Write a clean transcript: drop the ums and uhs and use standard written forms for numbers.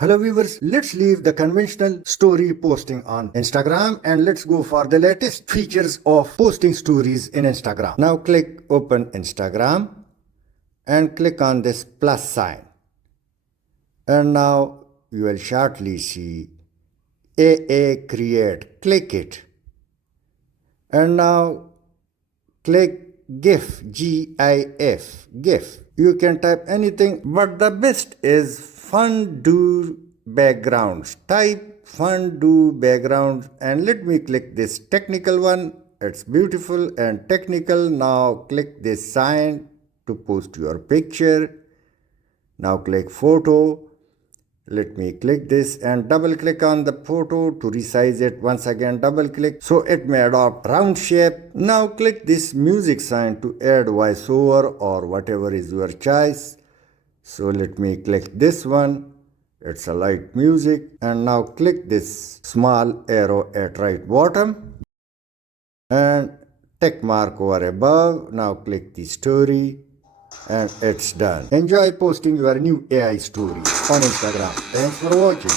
Hello viewers, let's leave the conventional story posting on Instagram and let's go for the latest features of posting stories in Instagram. Now click open Instagram and click on this plus sign. And now you will shortly see AA Create. Click it. And now click GIF, GIF, GIF. You can type anything, but the best is fun do backgrounds. Type fun do backgrounds and let me click this technical one. It's beautiful and technical. Now click this sign to post your picture. Now click photo. Let me click this and double click on the photo to resize it. Once again double click so it may adopt round shape. Now click this music sign to add voiceover or whatever is your choice. So let me click this one. It's a light music. And now click this small arrow at right bottom and tick mark over above. Now click the story. And it's done. Enjoy posting your new AI story on Instagram. Thanks for watching.